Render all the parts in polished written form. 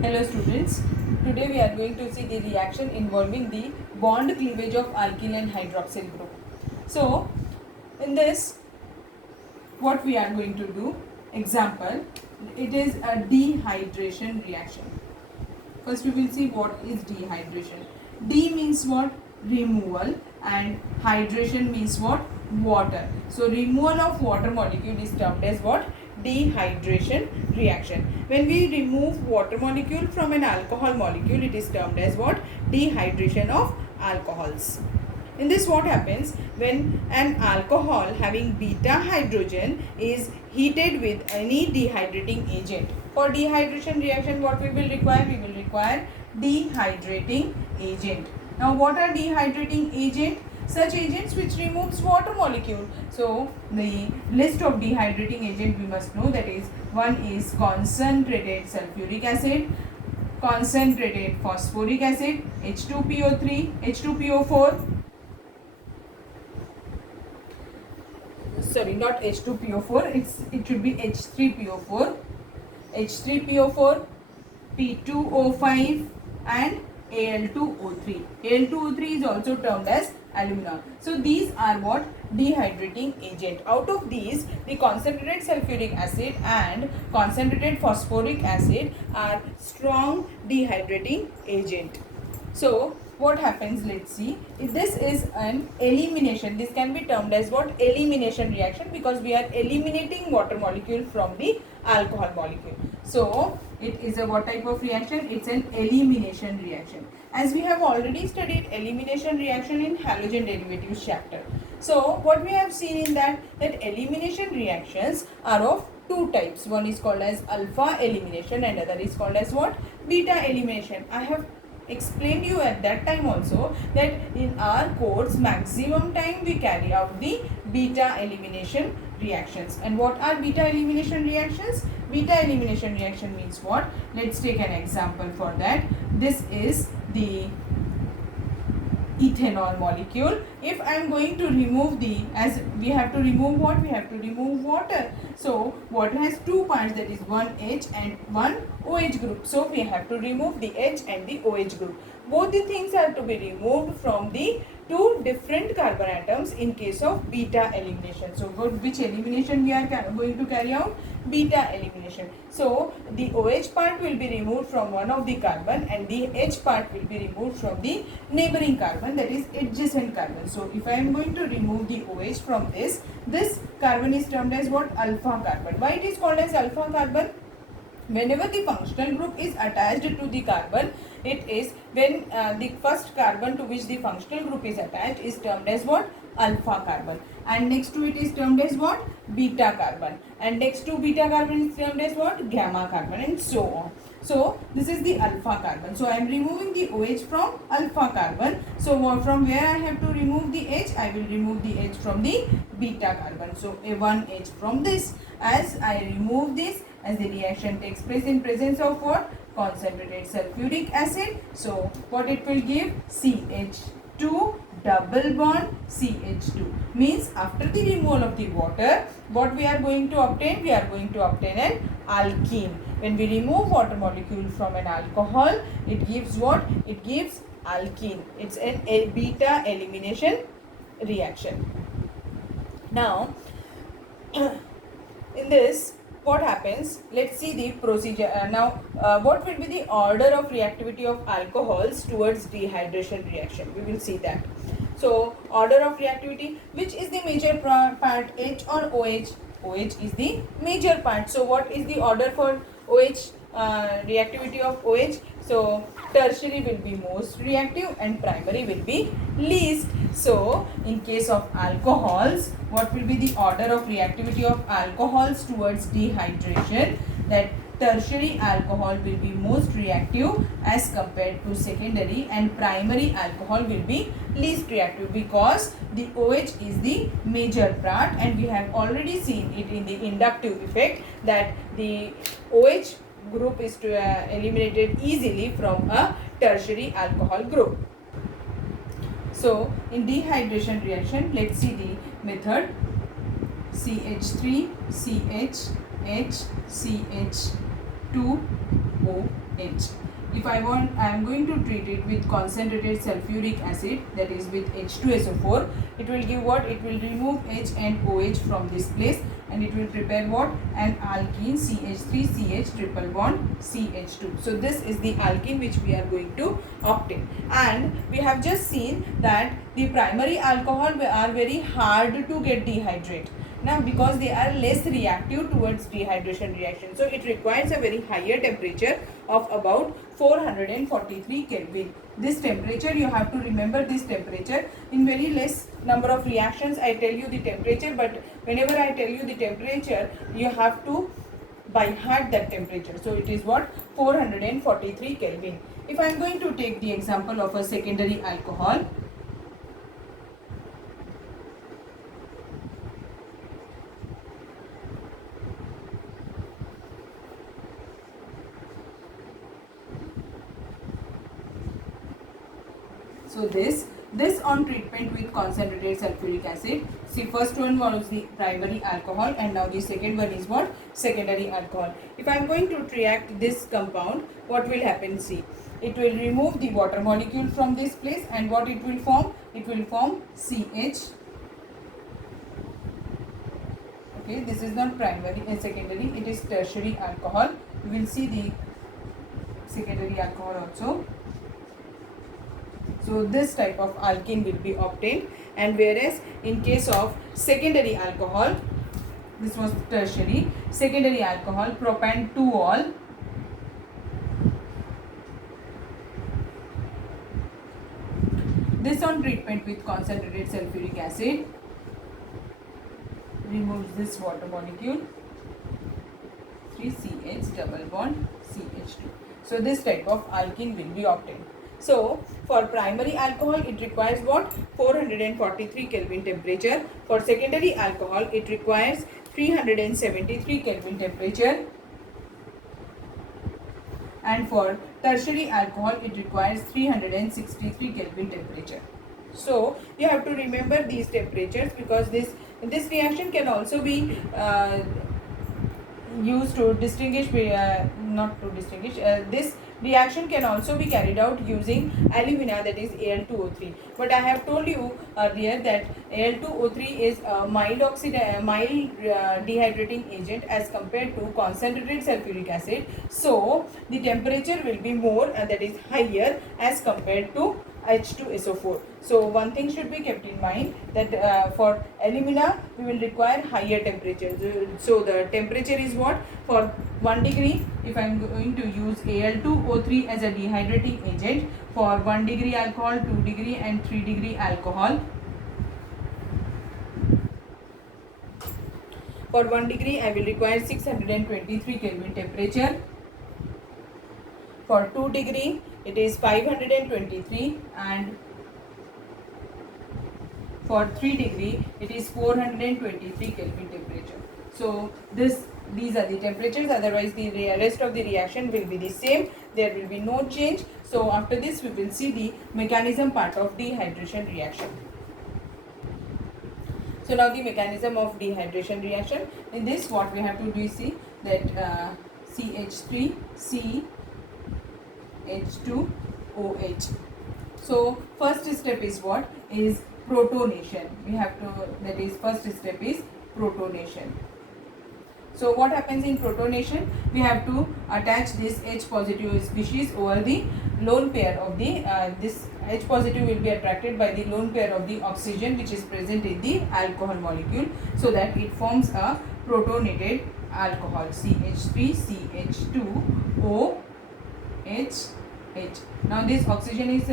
Hello students, today we are going to see the reaction involving the bond cleavage of alkyl and hydroxyl group. So, in this what we are going to do, example, it is a dehydration reaction. First we will see what is dehydration. D means what? Removal, and hydration means what? Water. So removal of water molecule is termed as what? Dehydration reaction. When we remove water molecule from an alcohol molecule, it is termed as what? Dehydration of alcohols. In this, what happens when an alcohol having beta hydrogen is heated with any dehydrating agent? For dehydration reaction, what we will require? We will require dehydrating agent. Now, what are dehydrating agent? Such agents which removes water molecule. So, the list of dehydrating agent we must know, that is, one is concentrated sulfuric acid, concentrated phosphoric acid, H2PO3, H2PO4, sorry, not H2PO4, it should be H3PO4, H3PO4, P2O5 and Al2O3. Al2O3 is also termed as aluminol. So these are what? Dehydrating agent. Out of these, the concentrated sulfuric acid and concentrated phosphoric acid are strong dehydrating agent. So what happens, let's see. If this is an elimination, this can be termed as what? Elimination reaction, because we are eliminating water molecule from the alcohol molecule. So it is a what type of reaction? It's an elimination reaction. As we have already studied elimination reaction in halogen derivatives chapter. So what we have seen in that elimination reactions are of two types. One is called as alpha elimination and other is called as what? Beta elimination. I have explained you at that time also that in our course maximum time we carry out the beta elimination reactions. And what are beta elimination reactions? Beta elimination reaction means what? Let's take an example for that. This is the ethanol molecule. If I am going to remove the, as we have to remove what? We have to remove water. So water has two parts, that is one H and one OH group. So we have to remove the H and the OH group. Both the things have to be removed from the two different carbon atoms in case of beta elimination. So which elimination we are going to carry out? Beta elimination. So the OH part will be removed from one of the carbon and the H part will be removed from the neighboring carbon, that is adjacent carbon. So if I am going to remove the OH from this carbon is termed as what? Alpha carbon. Why it is called as alpha carbon? Whenever the functional group is attached to the carbon, it is when the first carbon to which the functional group is attached is termed as what? Alpha carbon, and next to it is termed as what? Beta carbon, and next to beta carbon is termed as what? Gamma carbon, and so on. So this is the alpha carbon. So I am removing the OH from alpha carbon. So from where I have to remove the H? I will remove the H from the beta carbon. So a one H from this. As I remove this, as the reaction takes place in presence of what? Concentrated sulfuric acid. So what it will give? CH2 double bond CH2. Means after the removal of the water, what we are going to obtain? We are going to obtain an alkene. When we remove water molecule from an alcohol, it gives what? It gives alkene. It's an beta elimination reaction. Now in this, what happens? Let's see the procedure. What will be the order of reactivity of alcohols towards dehydration reaction? We will see that. So order of reactivity, which is the major part, H or OH? OH is the major part. So what is the order for OH, reactivity of OH? So tertiary will be most reactive and primary will be least. So in case of alcohols, what will be the order of reactivity of alcohols towards dehydration? That tertiary alcohol will be most reactive as compared to secondary, and primary alcohol will be least reactive, because the OH is the major part, and we have already seen it in the inductive effect that the OH group is eliminated easily from a tertiary alcohol group. So in dehydration reaction, let's see the method. CH3 CH H CH2O H. If I am going to treat it with concentrated sulfuric acid, that is with H2SO4, it will give what? It will remove H and OH from this place, and it will prepare what? An alkene, CH3CH triple bond CH2. So this is the alkene which we are going to obtain. And we have just seen that the primary alcohol are very hard to get dehydrate. Now, because they are less reactive towards dehydration reaction, so it requires a very higher temperature of about 443 Kelvin. This temperature, you have to remember this temperature. In very less number of reactions I tell you the temperature, but whenever I tell you the temperature, you have to by heart that temperature. So it is what? 443 Kelvin. If I am going to take the example of a secondary alcohol, so this on treatment with concentrated sulfuric acid. See, first one was the primary alcohol, and now the second one is what? Secondary alcohol. If I am going to react this compound, what will happen? See, it will remove the water molecule from this place, and what it will form? It will form CH. Okay, this is not primary and secondary, it is tertiary alcohol. We will see the secondary alcohol also. So this type of alkene will be obtained, and whereas in case of secondary alcohol, this was tertiary, secondary alcohol, propan-2-ol, this on treatment with concentrated sulfuric acid removes this water molecule, 3CH double bond CH2. So this type of alkene will be obtained. So for primary alcohol, it requires what? 443 Kelvin temperature. For secondary alcohol, it requires 373 Kelvin temperature. And for tertiary alcohol, it requires 363 Kelvin temperature. So you have to remember these temperatures, because this reaction can also be used to distinguish, this reaction can also be carried out using alumina, that is Al2O3. But I have told you earlier that Al2O3 is a mild dehydrating agent as compared to concentrated sulfuric acid. So the temperature will be more, that is higher, as compared to H2SO4. So one thing should be kept in mind, that for alumina we will require higher temperature. So the temperature is what? For 1 degree, if I am going to use Al2O3 as a dehydrating agent, for 1 degree alcohol, 2 degree and 3 degree alcohol. For 1 degree I will require 623 Kelvin temperature. For 2 degree it is 523, and for 3 degree it is 423 Kelvin temperature. So these are the temperatures, otherwise the rest of the reaction will be the same, there will be no change. So after this we will see the mechanism part of dehydration reaction. So now the mechanism of dehydration reaction. In this, what we have to do is see that CH3, H2OH. So first step is what? Is protonation. We have to, that is first step is protonation. So what happens in protonation? We have to attach this H positive species over the lone pair of the, this H positive will be attracted by the lone pair of the oxygen which is present in the alcohol molecule, so that it forms a protonated alcohol, CH3CH2OH. Now this oxygen is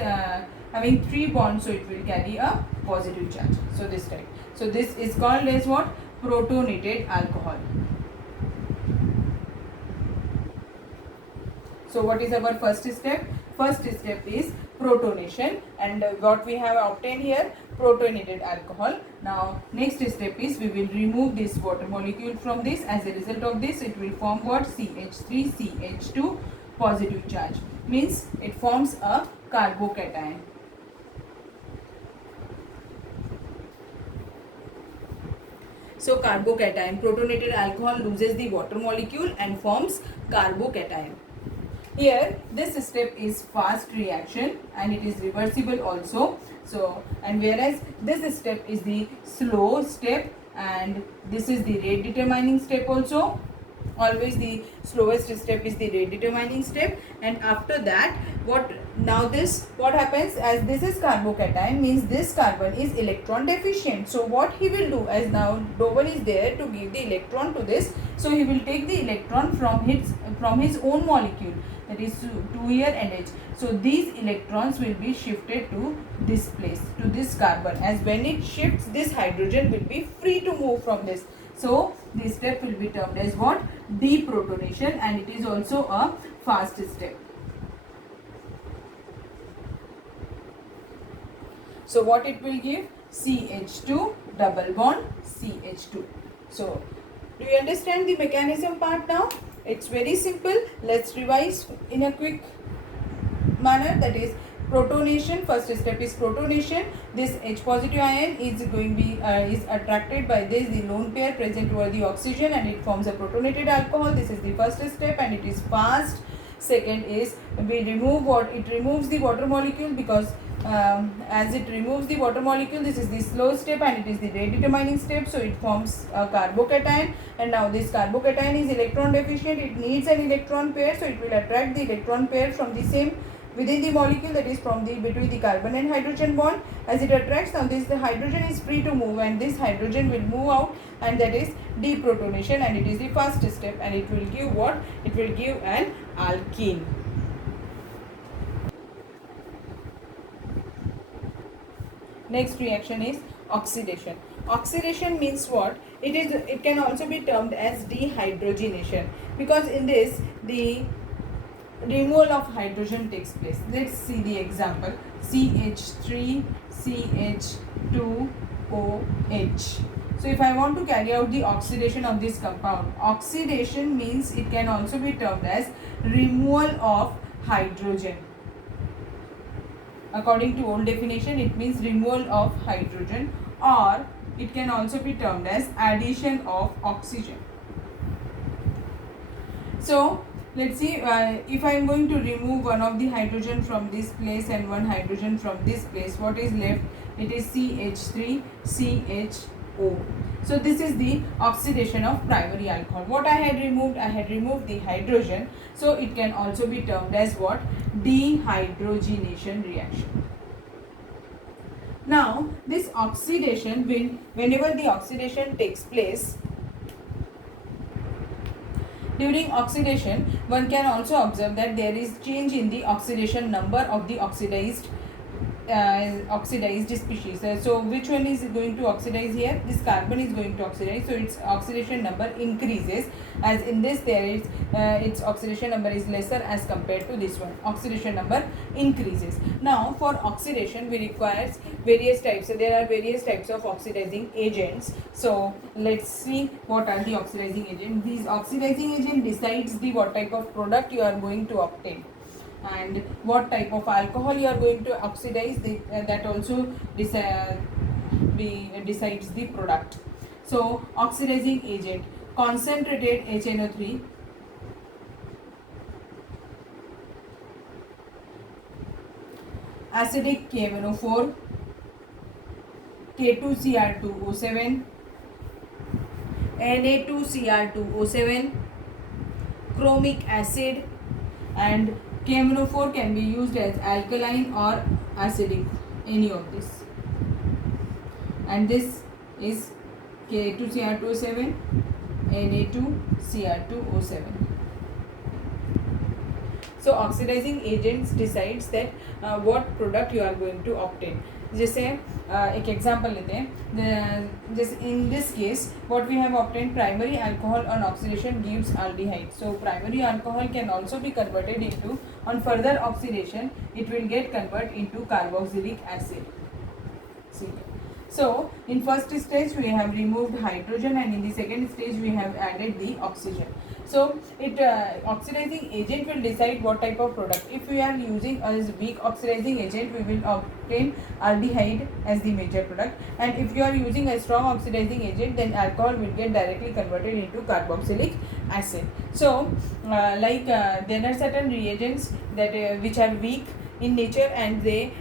having 3 bonds, so it will carry a positive charge. So this type. So this is called as what? Protonated alcohol. So what is our first step? First step is protonation, and what we have obtained here, protonated alcohol. Now next step is we will remove this water molecule from this. As a result of this, it will form what? CH3CH2 positive charge, means it forms a carbocation. So carbocation, protonated alcohol loses the water molecule and forms carbocation. Here this step is fast reaction and it is reversible also. So, and whereas this step is the slow step and this is the rate determining step also. Always the slowest step is the rate determining step. And after that, what happens, as this is carbocation, means this carbon is electron deficient. So what he will do, as now no one is there to give the electron to this, so he will take the electron from his own molecule, that is 2 here and H. So these electrons will be shifted to this place, to this carbon, as when it shifts, this hydrogen will be free to move from this. So this step will be termed as what? Deprotonation, and it is also a fast step. So what it will give? CH2 double bond CH2. So do you understand the mechanism part now? It's very simple. Let's revise in a quick manner. That is protonation. First step is protonation. This H positive ion is going to be is attracted by this the lone pair present over the oxygen and it forms a protonated alcohol. This is the first step and it is fast. Second is we remove what? It removes the water molecule, because as it removes the water molecule, this is the slow step and it is the rate determining step. So it forms a carbocation, and now this carbocation is electron deficient. It needs an electron pair, so it will attract the electron pair from the same within the molecule, that is from the between the carbon and hydrogen bond. As it attracts, now the hydrogen is free to move and this hydrogen will move out, and that is deprotonation, and it is the first step, and it will give what? It will give an alkene. Next reaction is oxidation. Oxidation means what? It can also be termed as dehydrogenation, because in this the removal of hydrogen takes place. Let's see the example. CH3CH2OH. So if I want to carry out the oxidation of this compound, oxidation means it can also be termed as removal of hydrogen. According to old definition, it means removal of hydrogen, or it can also be termed as addition of oxygen. So let's see, if I am going to remove one of the hydrogen from this place and one hydrogen from this place, what is left? It is CH3CHO. So this is the oxidation of primary alcohol. What I had removed? I had removed the hydrogen. So it can also be termed as what? Dehydrogenation reaction. Now this oxidation, whenever the oxidation takes place, during oxidation, one can also observe that there is change in the oxidation number of the oxidized species. So which one is going to oxidize here? This carbon is going to oxidize, so its oxidation number increases, as in this there is its oxidation number is lesser as compared to this one. Oxidation number increases. Now for oxidation we require various types. So there are various types of oxidizing agents. So let's see what are the oxidizing agents. These oxidizing agent decides the what type of product you are going to obtain, and what type of alcohol you are going to oxidize, that also decides the product. So oxidizing agent: concentrated HNO3, acidic KMNO4, K2Cr2O7, Na2Cr2O7, chromic acid, and KMNO4 can be used as alkaline or acidic, any of this. And this is K2Cr2O7, Na2Cr2O7. So oxidizing agents decides that what product you are going to obtain. जैसे एक example लेते हैं, जैसे in this case what we have obtained, primary alcohol on oxidation gives aldehyde. So primary alcohol can also be converted into, on further oxidation it will get converted into carboxylic acid. See. So in first stage we have removed hydrogen, and in the second stage we have added the oxygen. So it oxidizing agent will decide what type of product. If we are using a weak oxidizing agent, we will obtain aldehyde as the major product, and if you are using a strong oxidizing agent, then alcohol will get directly converted into carboxylic acid. So there are certain reagents that which are weak in nature, and they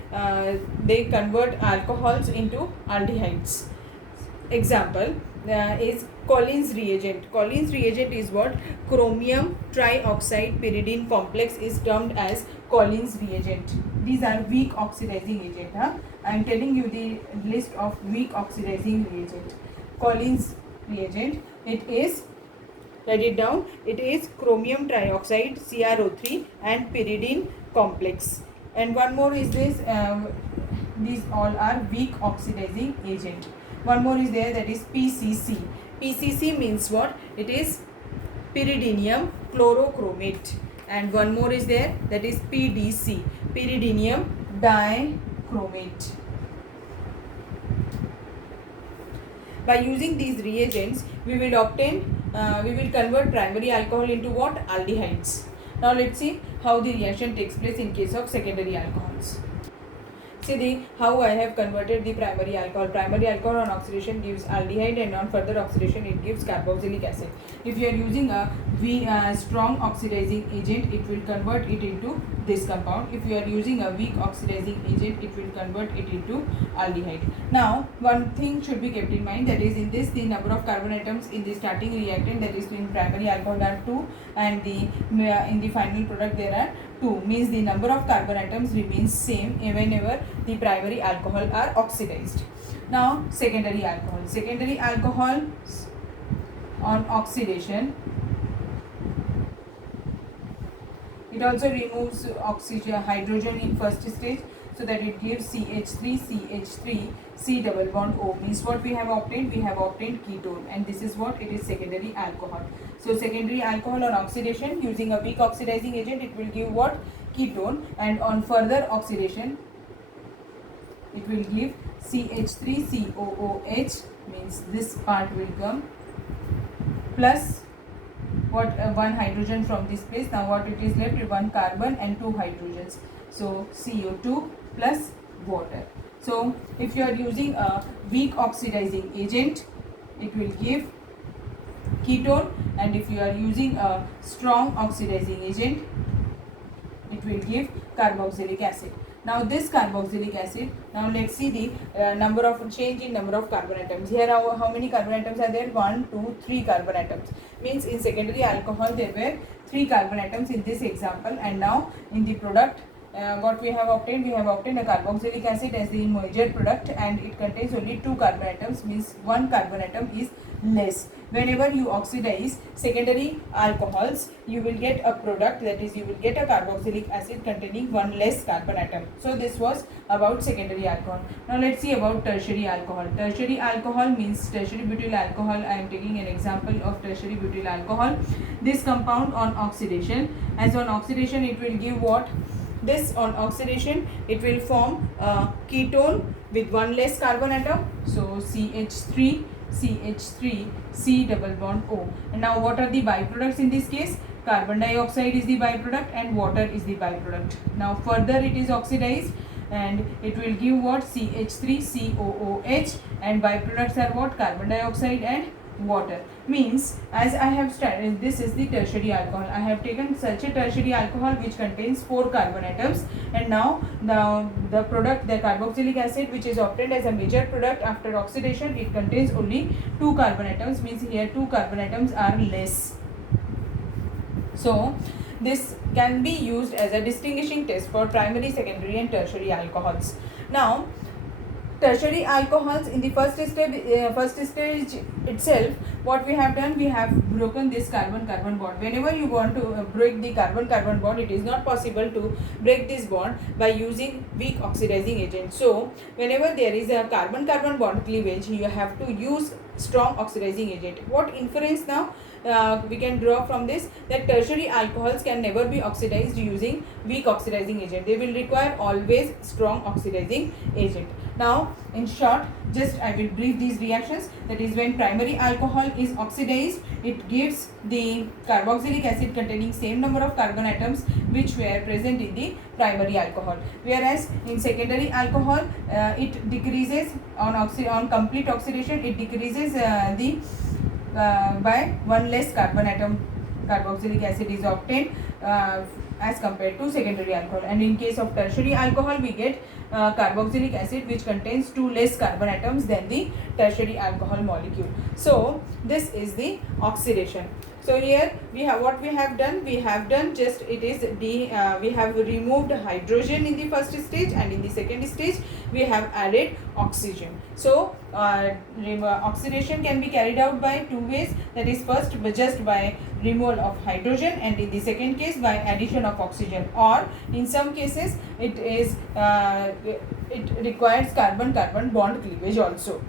convert alcohols into aldehydes. Example is Collins reagent. Collins reagent is what? Chromium trioxide pyridine complex is termed as Collins reagent. These are weak oxidizing agent. I am telling you the list of weak oxidizing reagent. Collins reagent, it is, write it down, it is chromium trioxide CrO3 and pyridine complex. And one more is this, these all are weak oxidizing agent. One more is there, that is PCC. PCC means what? It is pyridinium chlorochromate. And one more is there, that is PDC, pyridinium dichromate. By using these reagents, we will convert primary alcohol into what? Aldehydes. Now let's see how the reaction takes place in case of secondary alcohols. See how I have converted the primary alcohol. Primary alcohol on oxidation gives aldehyde, and on further oxidation it gives carboxylic acid. If you are using a strong oxidizing agent, it will convert it into this compound. If you are using a weak oxidizing agent, it will convert it into aldehyde. Now one thing should be kept in mind, that is in this the number of carbon atoms in the starting reactant, that is in primary alcohol, are 2, and in the final product there are 2, means the number of carbon atoms remains same whenever the primary alcohol are oxidized. Now secondary alcohol. Secondary alcohol on oxidation, it also removes hydrogen in first stage, so that it gives CH3, C double bond O. Means what we have obtained? We have obtained ketone, and this is what? It is secondary alcohol. So secondary alcohol on oxidation using a weak oxidizing agent, it will give what? Ketone, and on further oxidation it will give CH3COOH, means this part will come, plus what? One hydrogen from this place. Now what it is left? One carbon and 2 hydrogens. So CO2 plus water. So if you are using a weak oxidizing agent, it will give ketone, and if you are using a strong oxidizing agent, it will give carboxylic acid. Now this carboxylic acid, now let's see the change in number of carbon atoms. Here how many carbon atoms are there? 1, 2, 3 carbon atoms. Means in secondary alcohol there were 3 carbon atoms in this example, and now in the product what we have obtained? We have obtained a carboxylic acid as the major product, and it contains only 2 carbon atoms, means 1 carbon atom is less. Whenever you oxidize secondary alcohols, you will get a product, that is you will get a carboxylic acid containing 1 less carbon atom. So this was about secondary alcohol. Now let's see about tertiary alcohol. Tertiary alcohol means tertiary butyl alcohol. I am taking an example of tertiary butyl alcohol. This compound on oxidation, as on oxidation it will give what? This on oxidation it will form a ketone with 1 less carbon atom, so CH3, C double bond O. And now what are the byproducts in this case? Carbon dioxide is the byproduct and water is the byproduct. Now further it is oxidized and it will give what? CH3COOH, and byproducts are what? Carbon dioxide and water. Means as I have started, this is the tertiary alcohol. I have taken such a tertiary alcohol which contains 4 carbon atoms, and now the product, the carboxylic acid, which is obtained as a major product after oxidation, it contains only 2 carbon atoms, means here 2 carbon atoms are less. So this can be used as a distinguishing test for primary, secondary and tertiary alcohols. Now tertiary alcohols, in the first stage itself, what we have done, we have broken this carbon-carbon bond. Whenever you want to break the carbon-carbon bond, it is not possible to break this bond by using weak oxidizing agent. So whenever there is a carbon-carbon bond cleavage, you have to use strong oxidizing agent. What inference now we can draw from this? That tertiary alcohols can never be oxidized using weak oxidizing agent. They will require always strong oxidizing agent. Now in short, just I will brief these reactions. That is, when primary alcohol is oxidized, it gives the carboxylic acid containing same number of carbon atoms which were present in the primary alcohol, whereas in secondary alcohol it decreases on complete oxidation, it decreases by 1 less carbon atom carboxylic acid is obtained as compared to secondary alcohol. And in case of tertiary alcohol, we get carboxylic acid which contains 2 less carbon atoms than the tertiary alcohol molecule. So this is the oxidation. So here we have what we have done. We have done just it is we have removed hydrogen in the first stage, and in the second stage we have added oxygen. So oxidation can be carried out by 2 ways. That is, first just by removal of hydrogen, and in the second case by addition of oxygen, or in some cases it is it requires carbon-carbon bond cleavage also.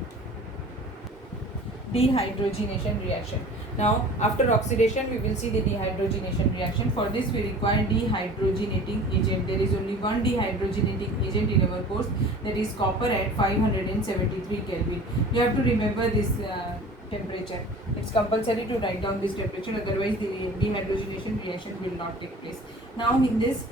Dehydrogenation reaction. Now after oxidation we will see the dehydrogenation reaction. For this we require dehydrogenating agent. There is only one dehydrogenating agent in our course, that is copper at 573 Kelvin. You have to remember this temperature. It's compulsory to write down this temperature, otherwise the dehydrogenation reaction will not take place. Now in this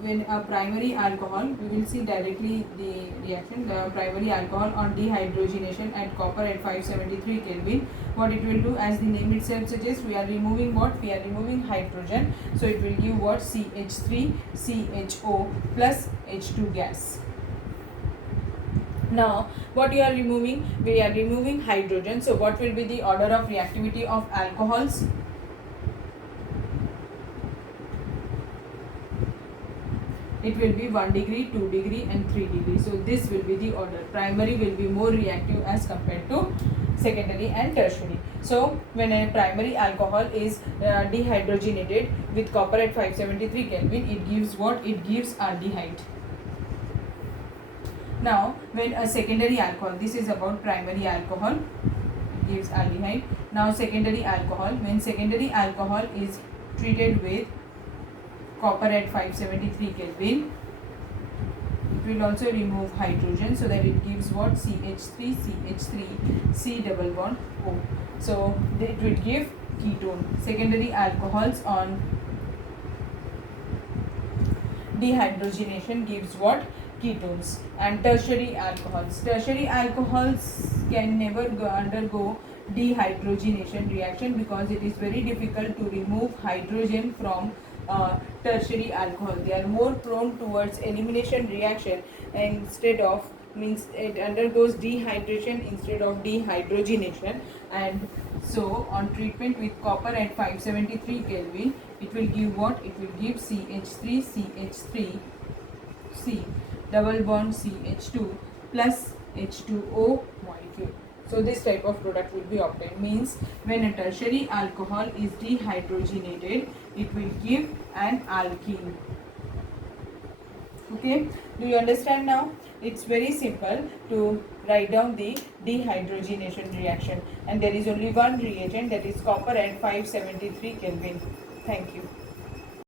when a primary alcohol, we will see directly the reaction. The primary alcohol on dehydrogenation at copper at 573 Kelvin, what it will do, as the name itself suggests, we are removing what? We are removing hydrogen. So it will give what? CH3 CHO plus H2 gas. Now what you are removing? We are removing hydrogen. So what will be the order of reactivity of alcohols? It will be 1 degree, 2 degree and 3 degree. So this will be the order. Primary will be more reactive as compared to secondary and tertiary. So when a primary alcohol is dehydrogenated with copper at 573 Kelvin, it gives what? It gives aldehyde. Now when a secondary alcohol, this is about primary alcohol, it gives aldehyde. Now secondary alcohol, when secondary alcohol is treated with copper at 573 Kelvin, it will also remove hydrogen, so that it gives what? CH3 CH3 C double bond O. So it will give ketone. Secondary alcohols on dehydrogenation gives what? Ketones. And tertiary alcohols can never undergo dehydrogenation reaction, because it is very difficult to remove hydrogen from tertiary alcohol. They are more prone towards elimination reaction, instead of, means it undergoes dehydration instead of dehydrogenation. And so on treatment with copper at 573 Kelvin, it will give what? It will give CH3 CH3 C double bond CH2 plus H2O molecule. So this type of product will be obtained. Means when a tertiary alcohol is dehydrogenated, it will give an alkene. Okay, do you understand now? It's very simple to write down the dehydrogenation reaction, and there is only one reagent, that is copper at 573 Kelvin. Thank you.